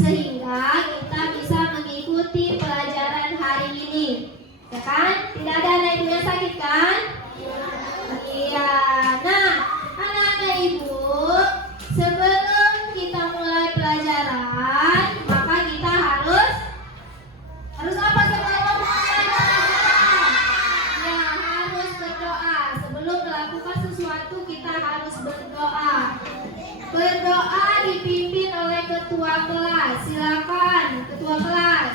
sehingga kita bisa mengikuti pelajaran hari ini. Ya kan? Tidak ada anak ibu yang sakit kan? Iya. Nah, anak-anak ibu, sebelum kita mulai pelajaran, maka kita harus apa sebelum pelajaran? Ya, harus berdoa. Sebelum melakukan sesuatu kita harus berdoa. Berdoa dipimpin oleh ketua kelas. Silakan ketua kelas.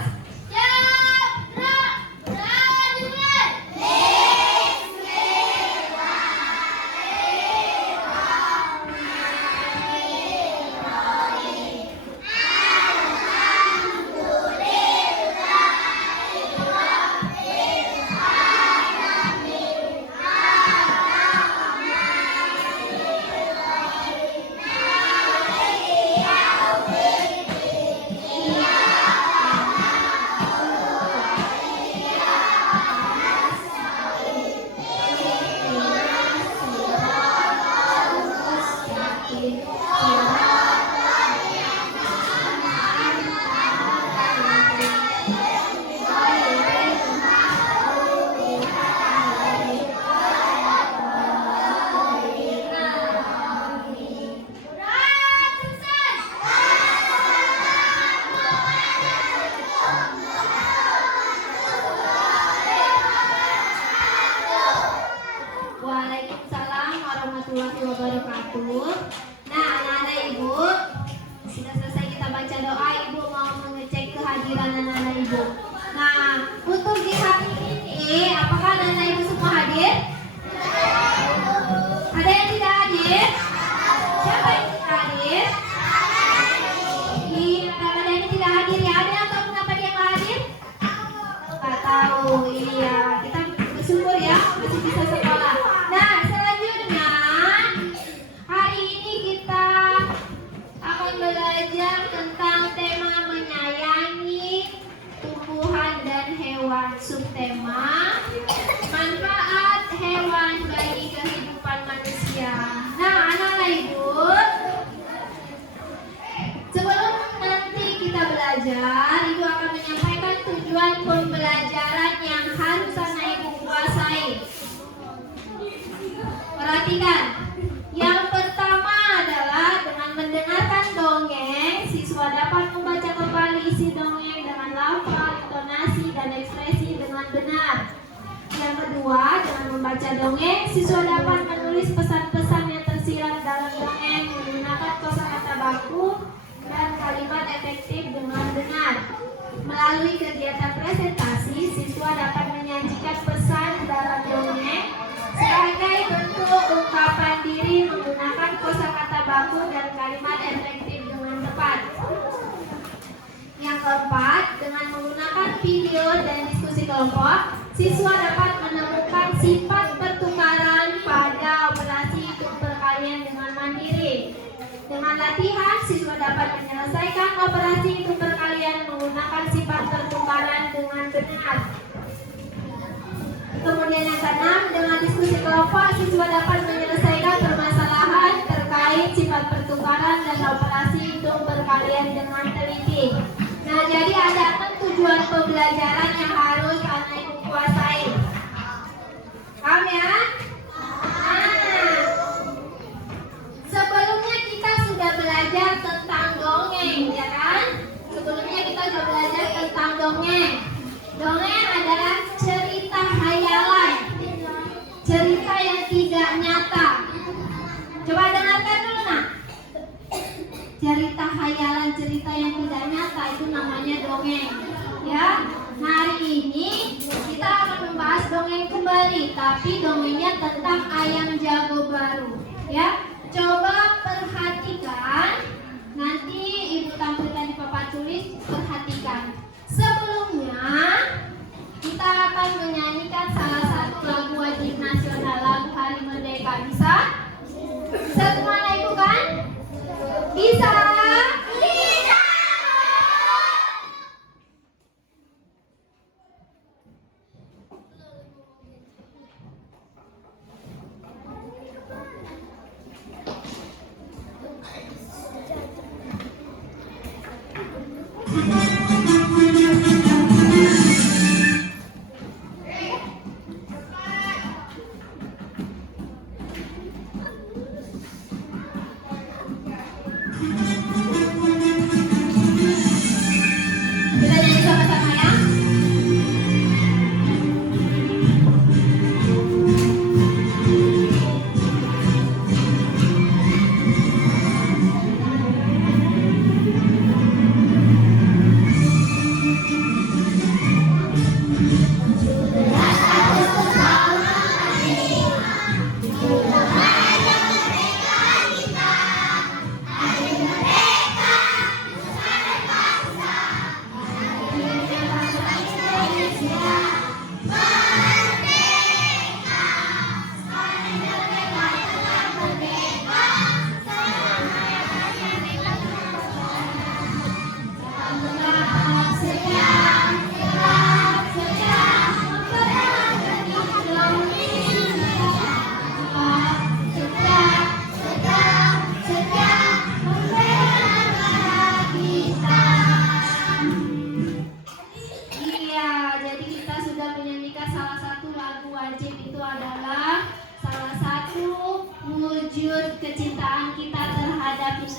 Waalaikumsalam warahmatullahi wabarakatuh. Nah, anak-anak ibu, sudah selesai kita baca doa. Ibu mau mengecek kehadiran anak-anak ibu. Nah, untuk di hari ini, apakah anak-anak ibu semua hadir? Ada yang tidak hadir? Siapa yang tidak hadir? Iya, ada yang tidak hadir ya. Ada yang tahu kenapa dia nggak hadir? Nggak tahu. Iya, kita bersyukur ya masih bisa sekolah. Nah, selanjutnya hari ini kita akan belajar tentang tema menyayangi tumbuhan dan hewan. Subtema manfaat hewan bagi kehidupan manusia. Nah, anak-anak ibu, sebelum nanti kita belajar, ibu akan menyampaikan tujuan pembelajaran yang harus anak ibu kuasai. Perhatikan, yang pertama adalah dengan mendengarkan dongeng, siswa dapat membaca kembali isi dongeng dengan lafal, intonasi, dan ekspresi dengan benar. Yang kedua, dengan membaca dongeng, siswa dapat menulis pesan-pesan yang tersirat dalam dongeng menggunakan kosakata baku dan kalimat efektif dengan benar. Melalui kegiatan presentasi, siswa dapat menyajikan pesan dalam dongeng sebagai bentuk ungkapan diri menggunakan kosakata baku dan kalimat efektif dengan tepat. Yang keempat, dengan menggunakan video dan diskusi kelompok, siswa dapat menemukan sifat pertukaran pada operasi hitung perkalian dengan mandiri. Dengan latihan, siswa dapat menyelesaikan operasi hitung perkalian menggunakan sifat pertukaran dengan benar. Kemudian yang keenam, dengan diskusi kelompok, siswa dapat menyelesaikan permasalahan terkait sifat pertukaran dan operasi hitung perkalian dengan teliti. Nah, jadi ada 6 tujuan pembelajaran yang harus anak ibu kuasai. Paham ya? Nah, sebelumnya kita sudah belajar tentang dongeng, ya kan? Sebelumnya kita sudah belajar tentang dongeng. Dongeng adalah cerita hayalan, cerita yang tidak nyata. Coba dengarkan dulu, nak. Cerita hayalan, cerita yang tidak nyata itu namanya dongeng, ya. Nah, hari ini kita akan membahas dongeng kembali, tapi dongengnya tentang ayam jago baru, ya. Coba perhatikan, nanti ibu tampilkan di papan tulis, perhatikan. Sebelumnya kita akan menyanyikan salah satu lagu wajib nasional, lagu Hari Merdeka. Bisa? Bisa semua anak ibu kan? Bisa? Bisa!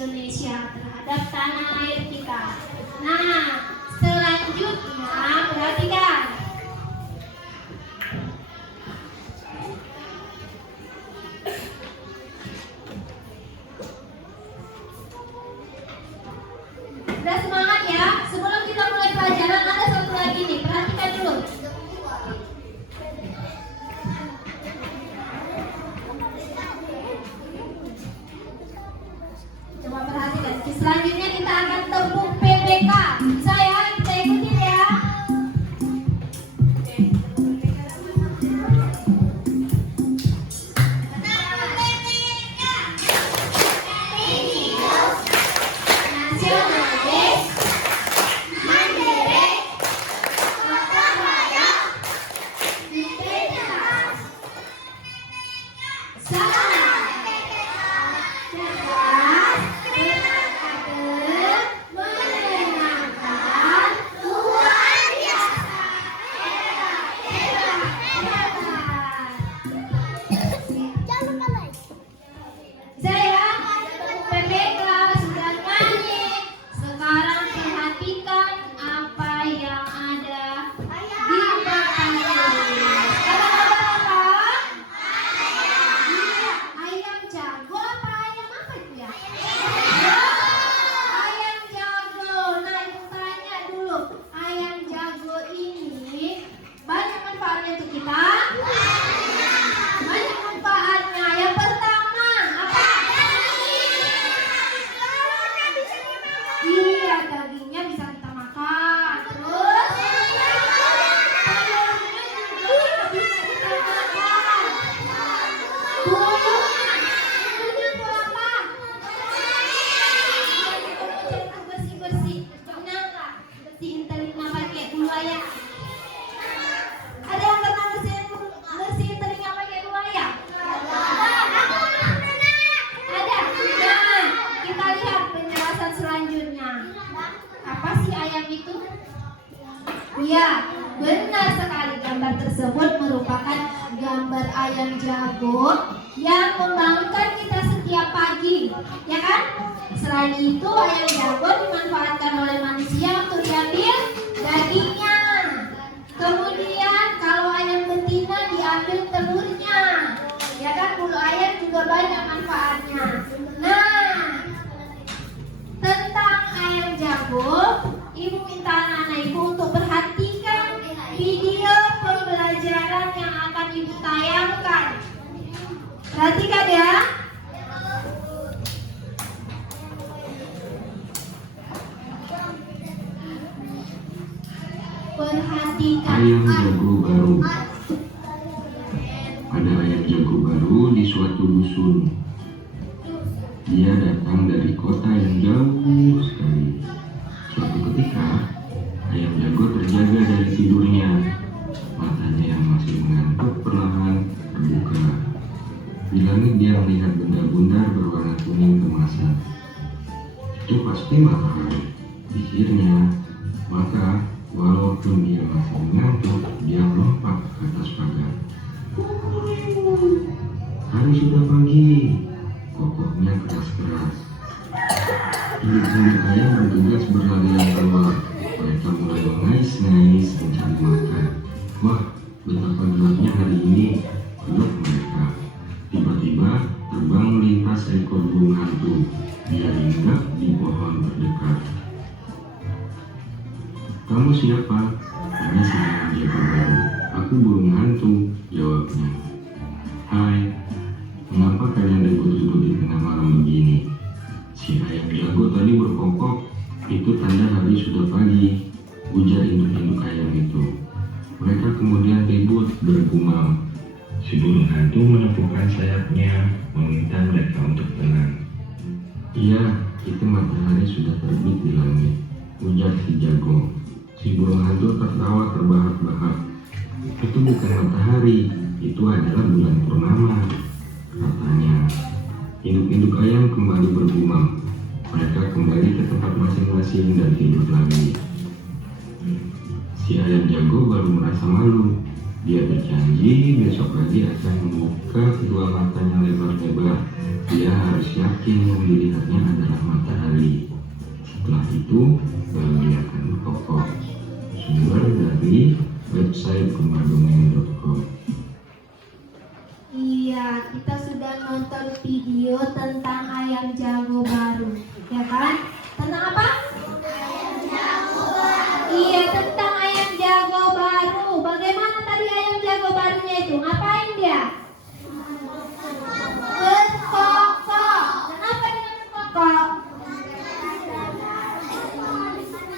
Indonesia terhadap tanah air kita. Nah, selanjutnya perhatikan. Udah semangat ya? Sebelum kita mulai pelajaran ada satu lagi nih, perhatikan dulu. Coba perhatikan. Selanjutnya kita akan tepuk PPK. Bisa ya? Kita ikutin ya. Ya, benar sekali, gambar tersebut merupakan gambar ayam jago yang membangunkan kita setiap pagi, ya kan? Selain itu, ayam jago dimanfaatkan oleh manusia untuk diambil dagingnya. Kemudian kalau ayam betina diambil telurnya, ya kan? Bulu ayam juga banyak manfaatnya. Nah, tentang ayam jago, Ibu minta anak-anak Ibu untuk perhatikan video pembelajaran yang akan Ibu tayangkan. Perhatikan ya. Perhatikan. Ayam jago baru. Ada ayam jago baru di suatu dusun. Dia datang dari kota yang jauh sekali. Suatu ketika, ayam jago terjaga dari tidurnya. Matanya yang masih mengantuk perlahan terbuka. Di langit dia melihat benda-benda berwarna kuning kemasan. Itu pasti matahari, pikirnya. Maka, walaupun dia masih mengantuk, dia melompat ke atas pagar. Hari sudah pagi, kokohnya keras-keras. Induk-induk ayam bertugas berlarian keluar. Mereka mulai mengais-ngais mencari makan. Wah, betapa gelapnya hari ini, gelap mereka. Tiba-tiba terbang melintas ekor burung hantu. Dia hinggap di pohon terdekat. Kamu siapa? Tanya si ayam jago baru. Aku burung hantu, jawabnya. Hai, mengapa kalian ribut-ribut di tengah malam begini? Si ayam jago tadi berkokok, itu tanda hari sudah pagi, ujar induk-induk ayam itu. Mereka kemudian ribut bergumam. Si burung hantu menepukkan sayapnya, meminta mereka untuk tenang. Iya, itu matahari sudah terbit di langit, ujar si jago. Si burung hantu tertawa terbahak-bahak. Itu bukan matahari, itu adalah bulan purnama, katanya. Induk-induk ayam kembali bergumam. Mereka kembali ke tempat masing-masing dan tidur lagi. Si ayam jago baru merasa malu. Dia berjanji besok pagi akan membuka kedua matanya lebar-lebar. Dia harus yakin yang dilihatnya adalah matahari. Setelah itu, baru dia akan berkokok. Sumber dari website kembardongeng.com. Iya, kita sudah nonton video tentang ayam jago baru, ya kan? Tentang apa? Ayam jago baru. Iya, tentang ayam jago baru. Bagaimana tadi ayam jago barunya itu? Ngapain dia? Berkokok. Kenapa dia berkokok?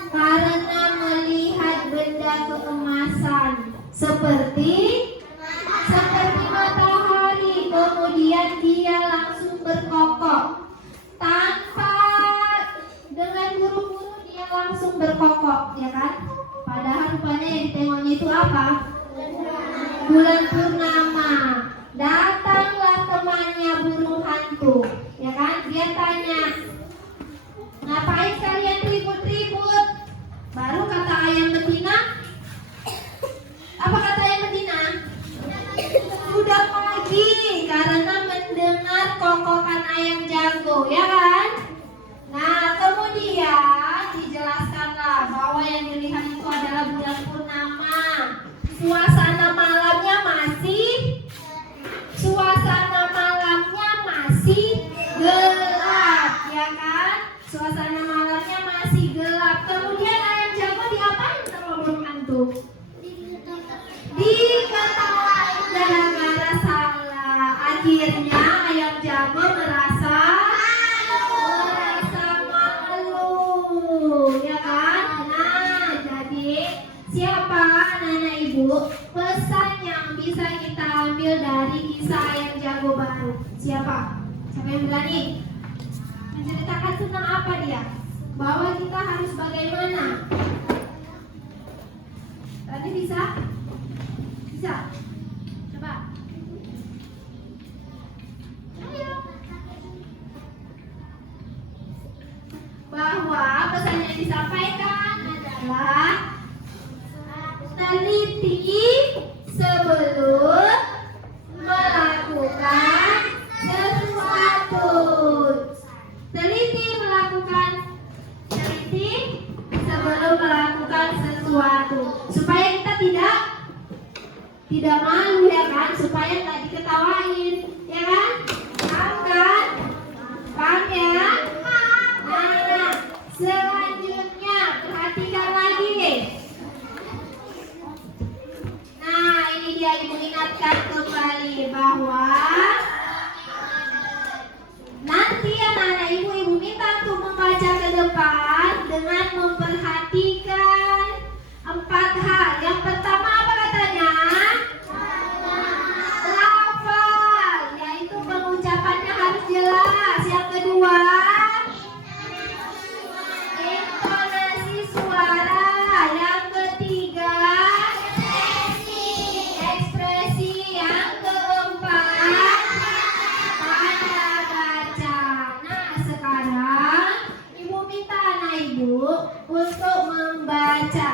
Karena melihat benda keemasan seperti matahari, kemudian dia langsung berkokok tanpa dengan buru-buru, dia langsung berkokok, ya kan? Padahal rupanya yang ditengoknya itu apa? Bulan purnama. Datanglah temannya burung hantu, ya kan? Dia tanya, ngapain kalian ribut-ribut? Baru kata ayam betina. Apa kata ayam betina? Sudah pagi, karena mendengar kokokan ayam jago, ya kan? Nah, kemudian dijelaskanlah bahwa yang dilihat itu adalah bulan purnama. Suasana malamnya masih gelap, ya kan? Suasana malamnya masih gelap. Kemudian ayam jago diapain sama burung hantu? Diketawain gara-gara salah. Akhirnya ayam jago merasa malu, ya kan? Nah, jadi siapa anak-anak ibu pesan yang bisa kita ambil dari kisah ayam jago baru? Siapa yang berani menceritakan tentang apa dia? Bahwa kita harus bagaimana? Tadi bisa? Bisa? Coba. Ayo. Bahwa pesan yang disampaikan adalah teliti sebelum melakukan sesuatu. Teliti sebelum melakukan sesuatu, supaya kita tidak malu, ya kan? Supaya nggak diketawain, ya kan? Paham ya? Nah, selanjutnya perhatikan lagi. Nah, ini dia ibu ingatkan kembali bahwa nanti anak-anak ibu minta untuk membaca ke depan dengan memperhatikan 4 hal. Yang pertama apa katanya? Lafal, yaitu pengucapannya harus jelas. Yang kedua, intonasi suara. Yang ketiga, ekspresi. Yang keempat, tanda baca. Nah, sekarang ibu minta anak ibu untuk membaca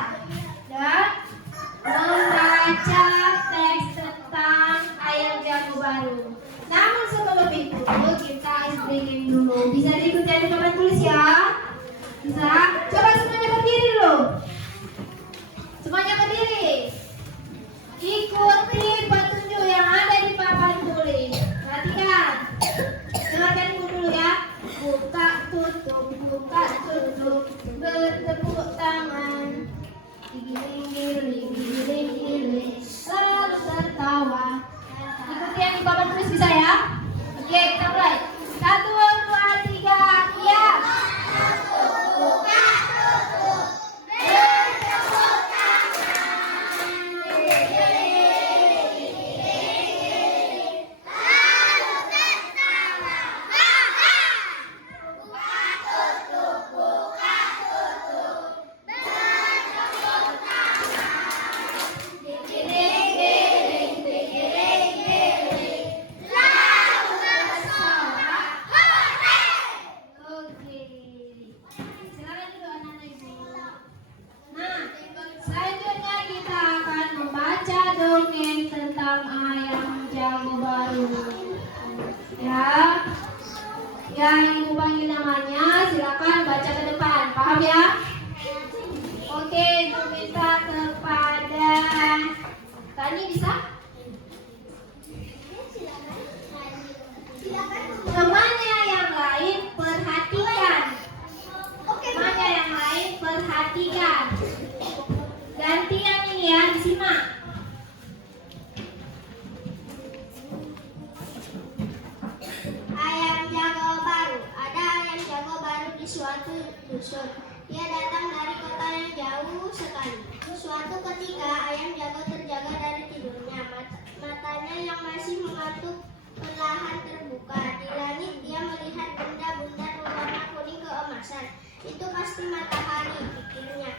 teks tentang ayam jago baru. Namun sebelum itu kita ice breaking dulu. Bisa diikuti di papan tulis ya? Bisa? Coba semuanya berdiri dulu. Semuanya berdiri. Ikuti petunjuk yang ada di papan tulis. Perhatikan. Dengarkan ibu dulu ya. Buka tutup, bertepuk tangan. Ya, yang ibu panggil namanya silakan baca ke depan. Paham ya? Oke, ibu minta kepada Tani bisa? Temannya yang lain perhatikan. Temannya yang lain perhatikan. Ganti yang ini ya, disimak. Ayam jago baru. Ada ayam jago baru di suatu dusun. Dia datang dari kota yang jauh sekali. Suatu ketika ayam jago terjaga dari tidurnya. Matanya yang masih mengantuk perlahan terbuka. Di langit dia melihat benda-benda berwarna kuning keemasan. Itu pasti matahari, pikirnya.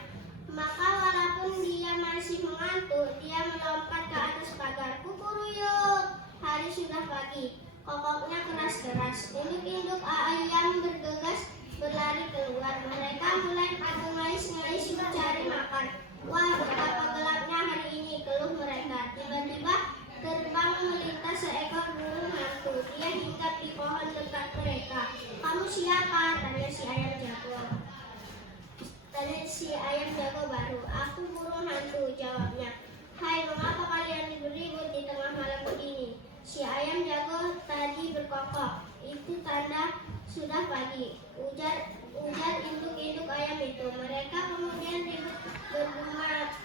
Maka walaupun dia masih mengantuk, dia melompat ke atas pagar. Kukuruyuk, hari sudah pagi. Kokoknya keras-keras. Induk-induk ayam bergegas berlari keluar. Mereka mulai ngais-ngais mencari makan. Wah, betapa gelapnya hari ini, keluh mereka. Tiba-tiba terbang melintas seekor burung hantu. Dia hinggap di pohon dekat mereka. Kamu siapa? Tanya si ayam jago baru. Aku burung hantu, jawabnya. Hai, mengapa kalian ribut-ribut di tengah malam begini? Si ayam jago tadi berkokok. Itu tanda sudah pagi. Ujar induk-induk ayam itu. Mereka kemudian ribut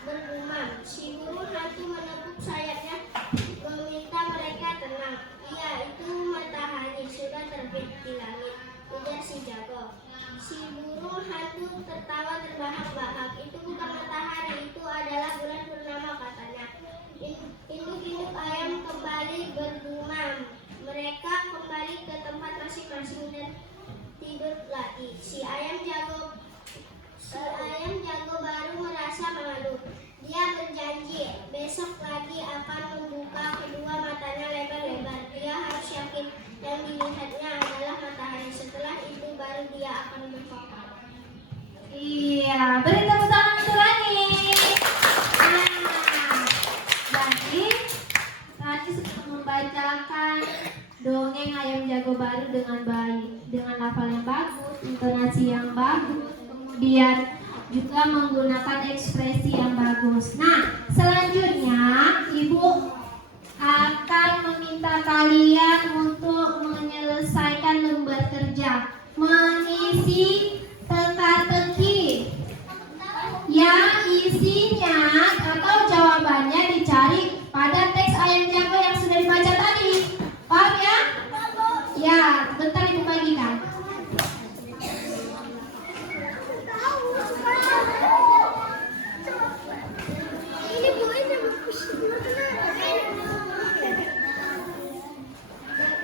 bergumam. Si burung hantu menepuk sayapnya meminta mereka tenang. Iya, itu matahari sudah terbit di langit, ujar si jago. Si burung hantu tertawa terbahak-bahak. Itu bukan matahari, itu adalah bulan purnama, katanya. Induk-induk ayam kembali bergumam. Mereka kembali ke tempat masing-masing dan tidur lagi. Si ayam jago baru merasa malu. Dia berjanji besok lagi akan membuka kedua matanya lebar-lebar. Dia harus yakin yang dilihatnya adalah matahari. Setelah itu baru dia akan berkokok. Iya, beri tepuk tangan untuk Rani. Jadi Rani sudah membacakan dongeng ayam jago baru dengan baik, dengan lafal yang bagus, intonasi yang bagus, kemudian juga menggunakan ekspresi yang bagus. Nah, selanjutnya Ibu akan meminta kalian untuk menyelesaikan lembar kerja, mengisi teka-teki yang isinya atau jawabannya dicari pada teks ayam jago yang sudah dibaca tadi. Paham ya? Ya, bentar Ibu bagikan.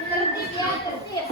Tertib ya, tertib.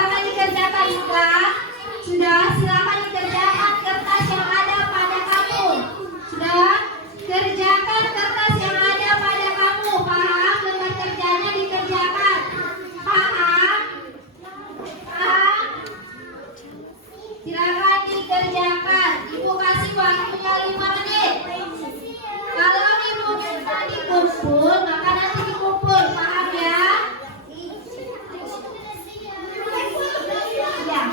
silakan dikerjakan sudah. Sudah, silakan dikerjakan kertas yang ada pada kamu. Sudah, kerjakan kertas yang ada pada kamu. Paham? Lembar kerjanya dikerjakan. Paham? Paham? Silakan dikerjakan. Ibu kasih waktunya 5 menit. Kalau ibu minta dikumpul, maka nanti dikumpul. Paham ya? Ya.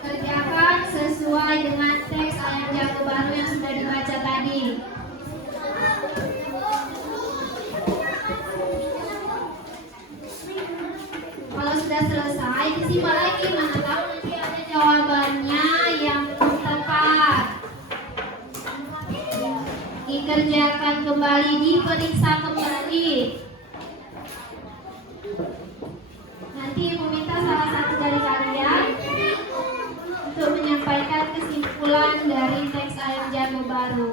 Kerjakan sesuai dengan teks ayam jago baru yang sudah dibaca tadi. Kalau sudah selesai, disimak lagi. Mana tahu nanti ada jawabannya yang tepat. Dikerjakan kembali, diperiksa kembali. Nanti ibu minta salah satu dari kalian untuk menyampaikan kesimpulan dari teks ayam jago baru.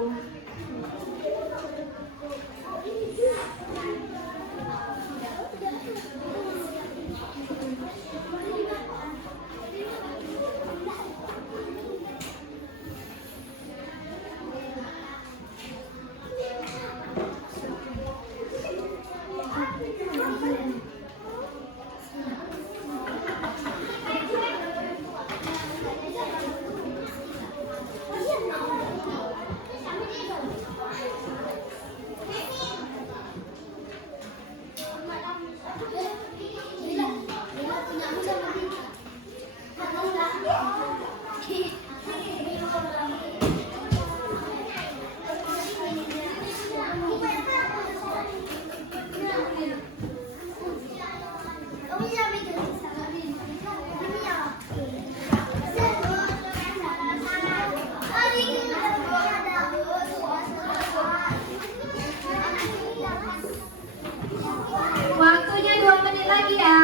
Waktunya 2 menit lagi ya.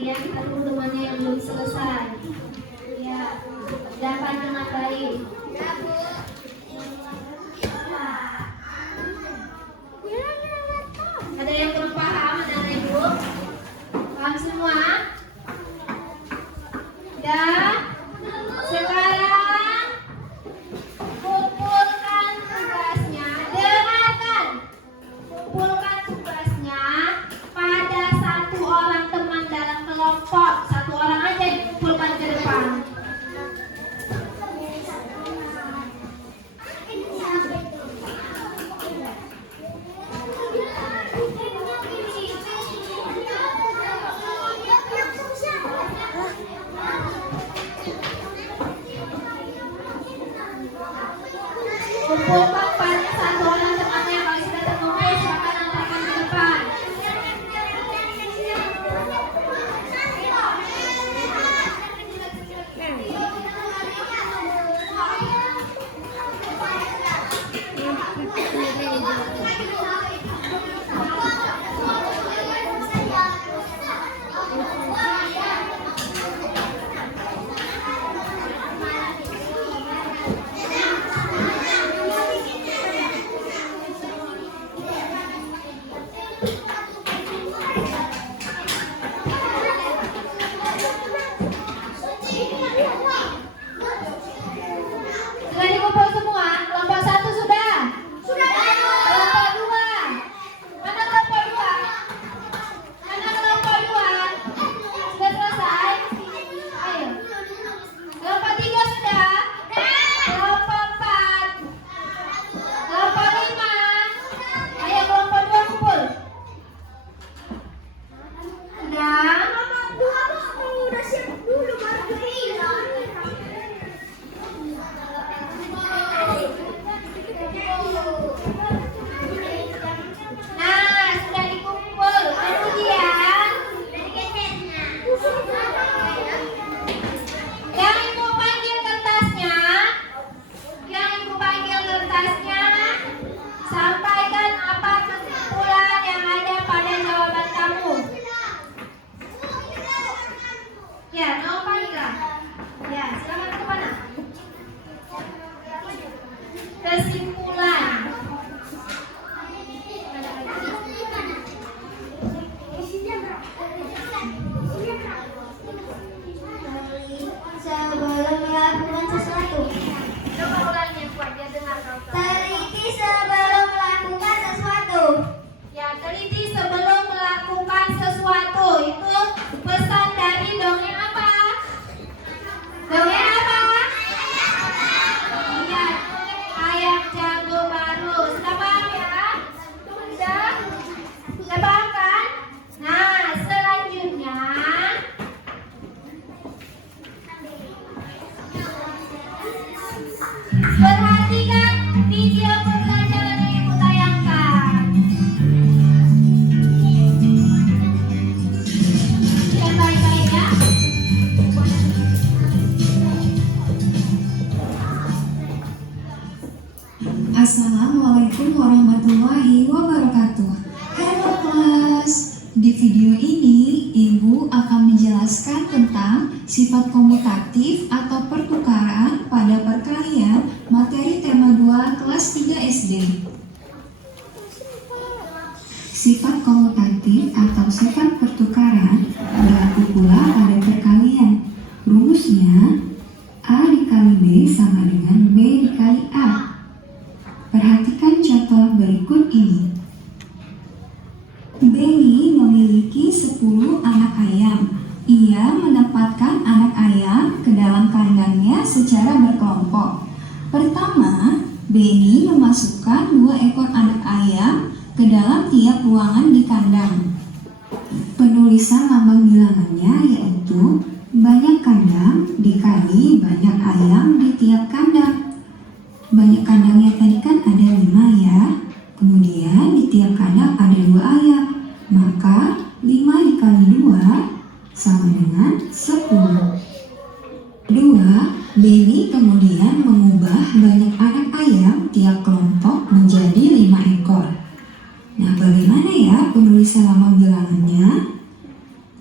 Ya, kita tunggu temannya yang belum selesai. Ya, dapat anak baik. Ada yang belum paham, ada ibu? Paham semua? Dan sekarang kumpulkan tugasnya. Dengarkan. Kumpulkan tugasnya pada satu orang teman dalam kelompok. Satu orang aja dikumpulkan ke depan. Kumpulkan pada satu orang temannya. Kalau sudah terkumpul, silakan antarkan ke depan. kesimpulan. Sebelum melakukan sesuatu. Coba ulangi yang kuat, biar dengar kau. Teliti sebelum melakukan sesuatu. Ya, teliti sebelum melakukan sesuatu. Itu pesan dari dongeng apa? Dongeng apa? Iya, ayam jago baru. Sudah paham ya? Sudah paham kan? Nah, selanjutnya perhatikan video pembelajaran yang ibu tayangkan. Lihat baik-baik ya. Assalamualaikum warahmatullahi wabarakatuh. Halo kelas, di video ini Ibu akan menjelaskan tentang sifat komutatif atau pertukaran pada perkalian materi tema 2 kelas 3 SD. Sifat komutatif atau sifat pertukaran berlaku pula pada perkalian. Rumusnya A dikali B sama dengan B dikali A. Perhatikan contoh berikut ini. Benny memiliki 10 anak ayam. Ia menempatkan anak ayam ke dalam kandangnya secara berkelompok. Pertama, Benny memasukkan 2 ekor anak ayam ke dalam tiap ruangan di kandang. Penulisan lambang bilangannya yaitu banyak kandang dikali banyak ayam di tiap kandang. Banyak kandangnya tadi kan ada 5 ya. Kemudian di tiap kandang ada 2 ayam. Maka 5 dikali 2 sama dengan 10. 2. Benny kemudian mengubah banyak anak ayam tiap kelompok menjadi 5 ekor. Nah, bagaimana ya penulisan lambang bilangannya?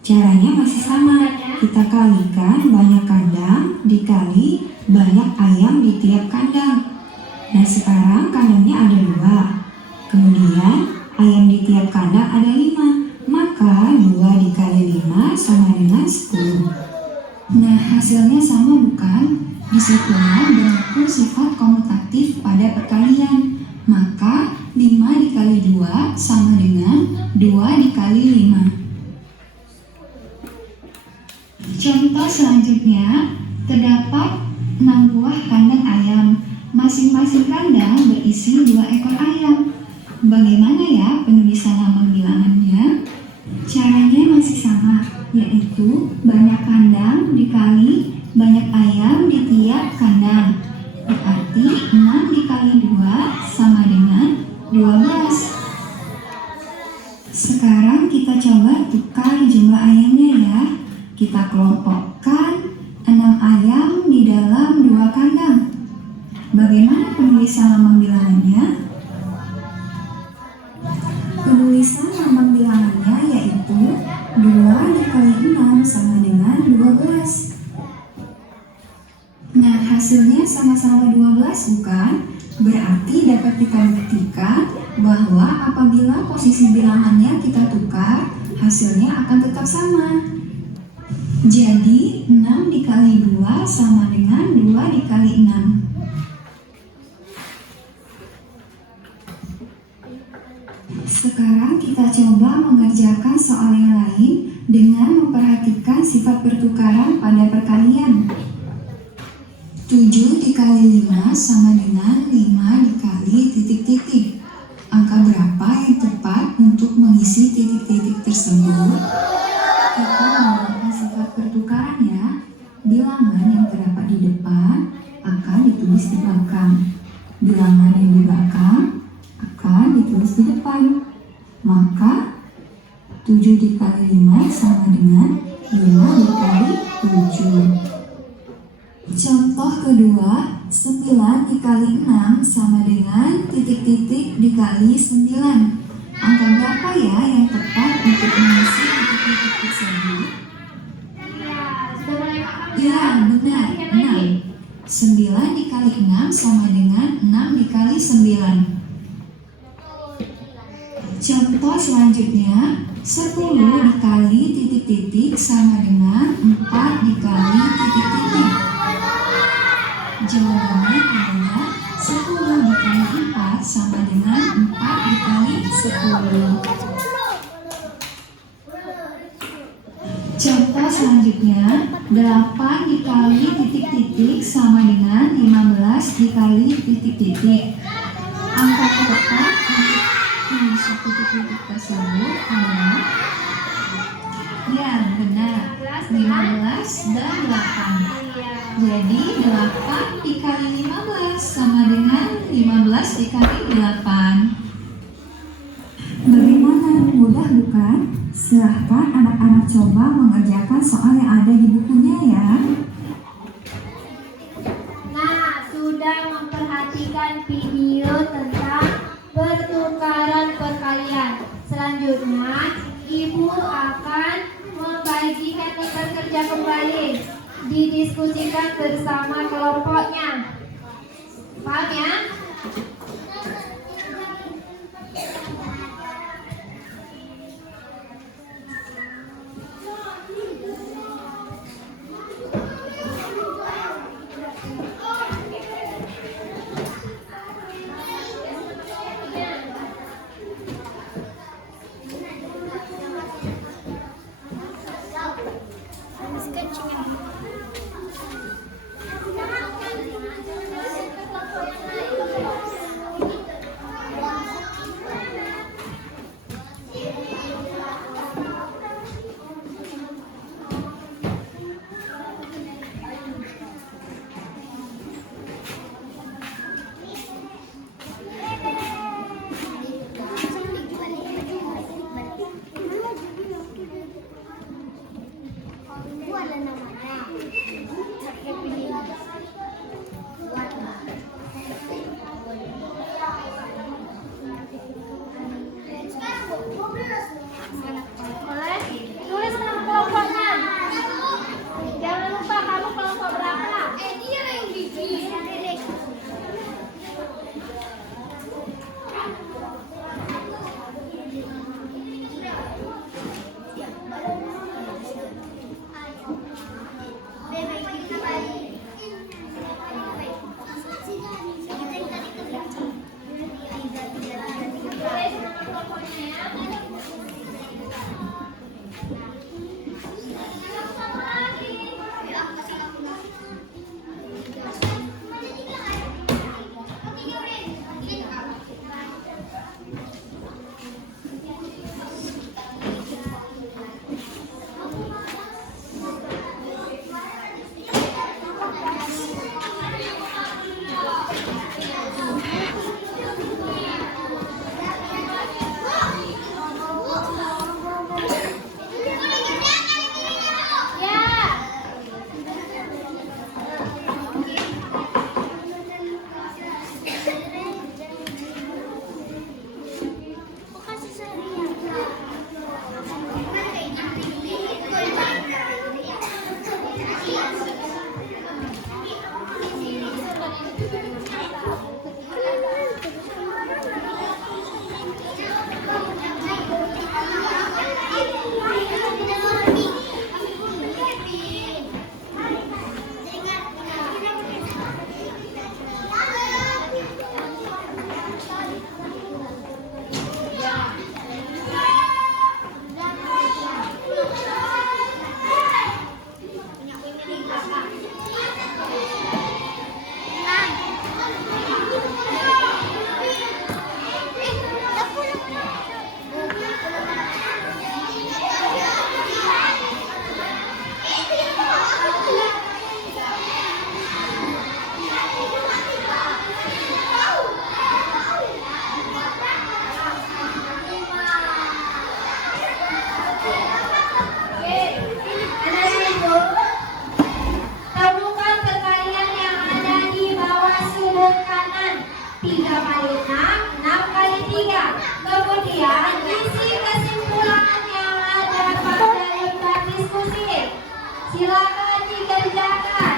Caranya masih sama. Kita kalikan banyak kandang dikali banyak ayam di tiap kandang. Nah, sekarang kandangnya ada 2. Kemudian ayam di tiap kandang ada 5. Maka 2 dikali 5 sama dengan 10. Nah, hasilnya sama bukan? Disitulah berlaku sifat komutatif pada perkalian. Maka 5 dikali 2 sama dengan 2 dikali 5. Contoh selanjutnya, terdapat 6 buah kandang ayam. Masing-masing kandang berisi 2 ekor ayam. Bagaimana ya penulisan lambang bilangannya? Caranya masih sama, yaitu banyak kandang dikali banyak ayam di tiap kandang. Berarti 6 dikali 2 sama dengan 12. Sekarang kita coba tukar jumlah ayamnya ya. Kita kelompokkan 6 ayam di dalam 2 kandang. Bagaimana penulisan lambang bilangannya? Penulisan lambang bilangannya yaitu 2 dikali 6 sama dengan 12. Nah, hasilnya sama-sama 12 bukan? Berarti dapat kita buktikan bahwa apabila posisi bilangannya kita tukar, hasilnya akan tetap sama. Jadi 6 dikali 2 sama dengan 2 dikali 6. Sekarang kita coba mengerjakan soal yang lain dengan memperhatikan sifat pertukaran pada perkalian. 7 dikali 5 sama dengan 5 dikali titik-titik. Angka berapa yang tepat untuk mengisi titik-titik tersebut? Kita menggunakan sifat pertukaran ya. Bilangan yang terdapat di depan akan ditulis di belakang. Bilangan yang di belakang akan ditulis di depan. Maka 7 dikali 5 sama dengan 5 dikali 7. Contoh kedua, 9 dikali 6 sama dengan titik-titik dikali 9. Angka berapa ya yang tepat untuk mengisi titik-titik tersebut? Ya, sudah mulai paham Ya, benar, 6. 9 dikali 6 sama dengan 6 dikali 9. Contoh selanjutnya, 10 dikali titik-titik sama dengan 4 dikali titik-titik. Jawabannya adalah 10 dikali 4 sama dengan 4 dikali 10. Contoh selanjutnya, 8 dikali titik-titik sama dengan 15 dikali titik-titik. Angka tepat untuk mengisi titik-titik tersebut adalah, ya benar, 15 dan 8. Jadi 8 dikali 15 sama dengan 15 dikali 8. Bagaimana, mudah bukan? Silahkan anak-anak coba mengerjakan soal yang ada di bukunya ya. Nah, sudah memperhatikan video tentang pertukaran perkalian. Selanjutnya, Ibu akan membagikan tugas kerja kembali. Didiskusikan bersama kelompoknya. Paham ya? Tulis nama kelompoknya. Jangan lupa kamu kelompok berapa. Dia yang bikin. Silakan dikerjakan.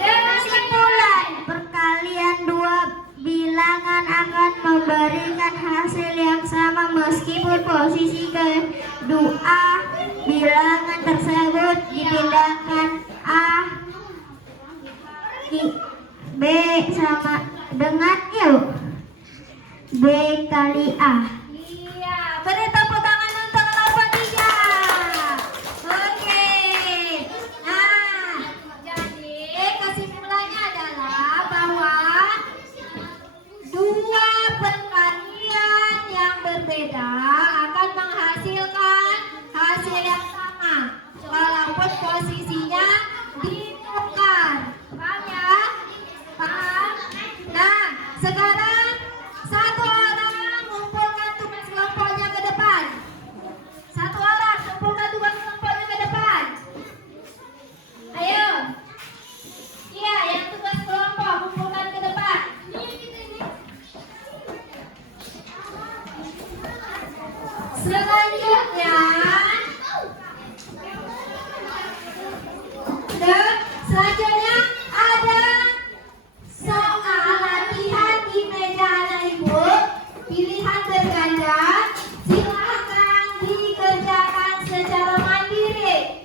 Kesimpulan, perkalian dua bilangan akan memberikan hasil yang sama meskipun posisi kedua bilangan tersebut dipindahkan A B sama dengan B kali A. Iya, beri tepuk tangan untuk kelompok 3. Oke. Nah, jadi kesimpulannya adalah bahwa dua perkalian yang berbeda akan menghasilkan hasil yang sama walaupun posisinya ditukar. Paham ya? Paham? Nah, sekarang satu orang mengumpulkan tugas kelompoknya ke depan. Satu orang mengumpulkan tugas kelompoknya ke depan. Ayo. Iya, yang tugas kelompok kumpulkan ke depan. Selanjutnya, ada soal latihan di meja anak ibu. Pilihan berganda, silakan dikerjakan secara mandiri.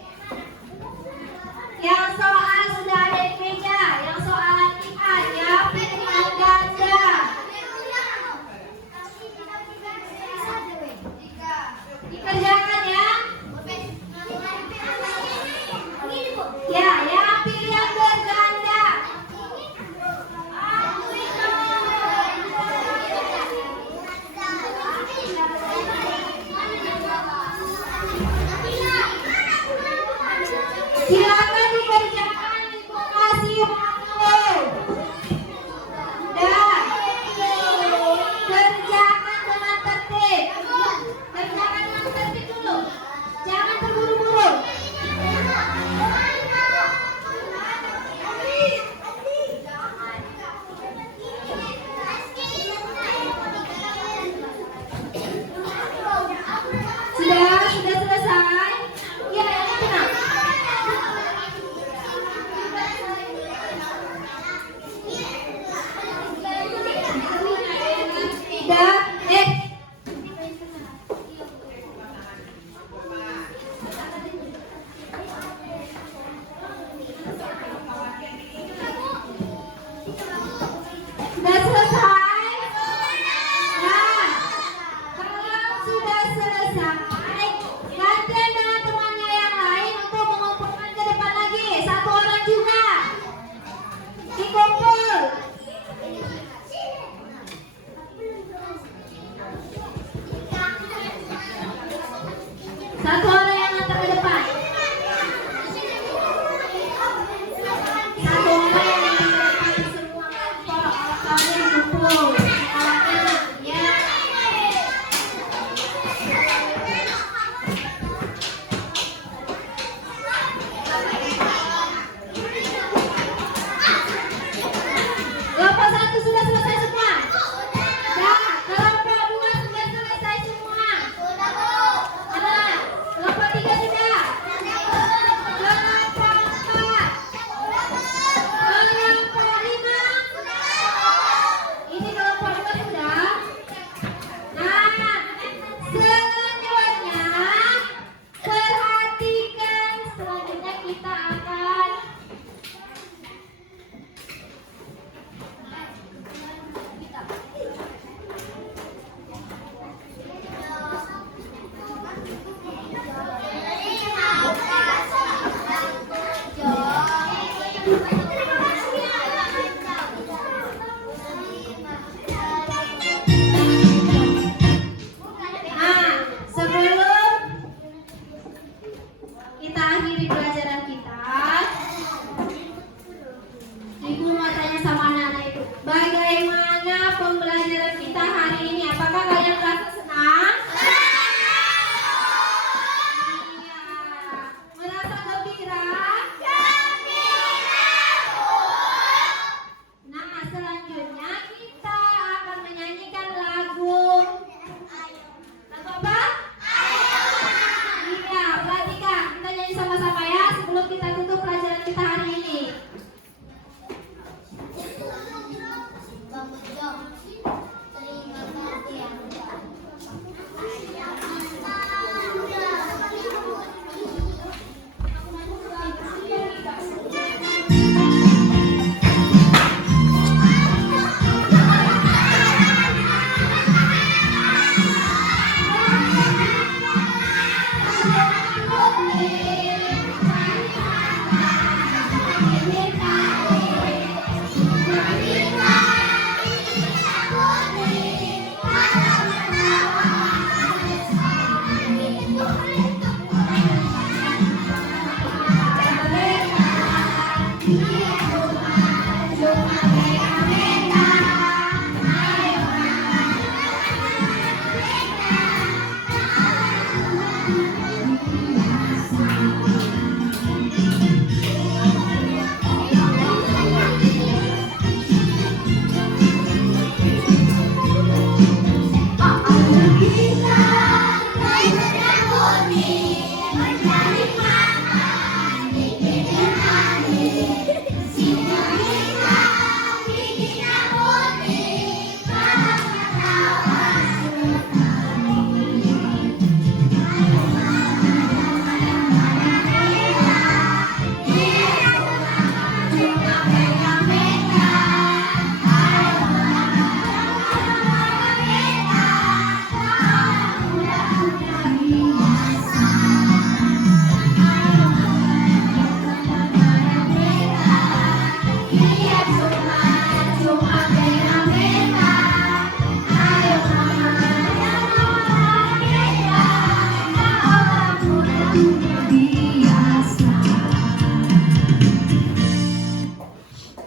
Yang soal sudah ada di meja, yang soal latihan ya pilihan ganda. Dikerjakan ya. Ya, yang pilihan berganda. Silakan dikerjakan, ibu kasih waktu. Dan kerjakan dengan tertib. Kerjakan dengan tertib dulu. Jangan terburu-buru. Sudah selesai? Ya, yang tenang. Dah, Sudah selesai? Nah, kalau sudah selesai, gantian dengan temannya yang lain untuk mengumpulkan ke depan lagi. Satu orang juga. Dikumpul. Satu orang yang antar ke depan. Satu orang yang antar ke depan semua kelompok. Kalian kumpul. Ya. Kelompok 1 sudah selesai semua. Ya, kelompok 2 sudah selesai semua. Nah, kelompok 3 sudah. Kelompok 4. Kelompok 5. Ini kelompok 2 sudah. Nah, selanjutnya perhatikan. Selanjutnya kita akan sebelum kita akhiri pelajaran kita, Ibu mau tanya sama anak-anak itu, bagaimana pembelajaran kita hari ini? Apakah kalian merasa senang? Iya. Merasa gembira? Nah, selanjutnya kita akan menyanyikan lagu. Lagu apa? Iya, perhatikan. Kita nyanyi sama-sama ya sebelum kita tutup pelajaran kita hari ini.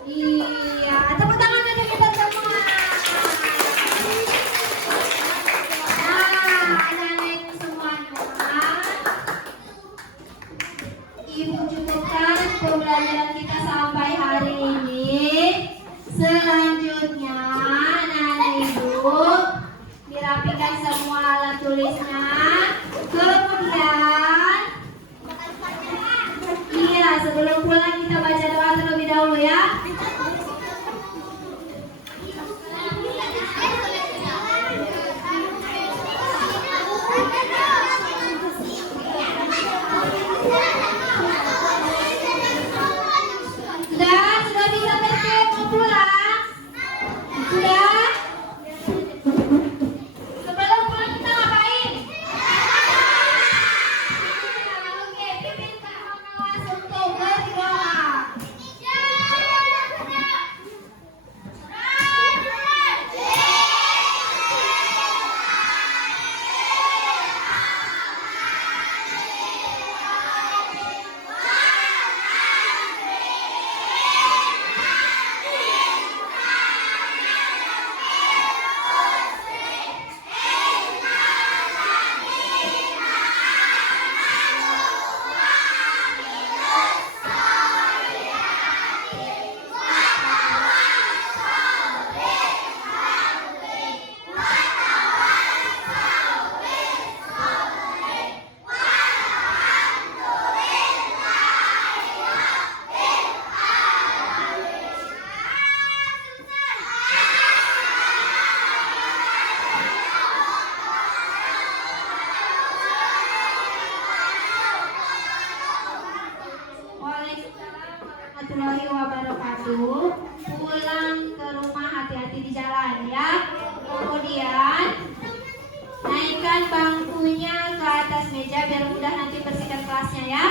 Iya, tepuk tangan untuk kita semua. Nah, anak-anak semuanya, Ibu cukupkan pembelajaran kita sampai hari ini. Selanjutnya, anak-anak Ibu dirapikan semua alat tulisnya. Kemudian, iya, sebelum pulang kita baca doa terlebih dahulu ya. Sudah bisa bersiap mau pulang? Sudah? Sebelum pulang kita ngapain? Oke, pimpin Kak Mawas untuk berdoa. Waalaikumsalam warahmatullahi wabarakatuh. Pulang ke rumah hati-hati di jalan ya. Kemudian naikkan bangkunya ke atas meja biar mudah nanti bersihkan kelasnya ya.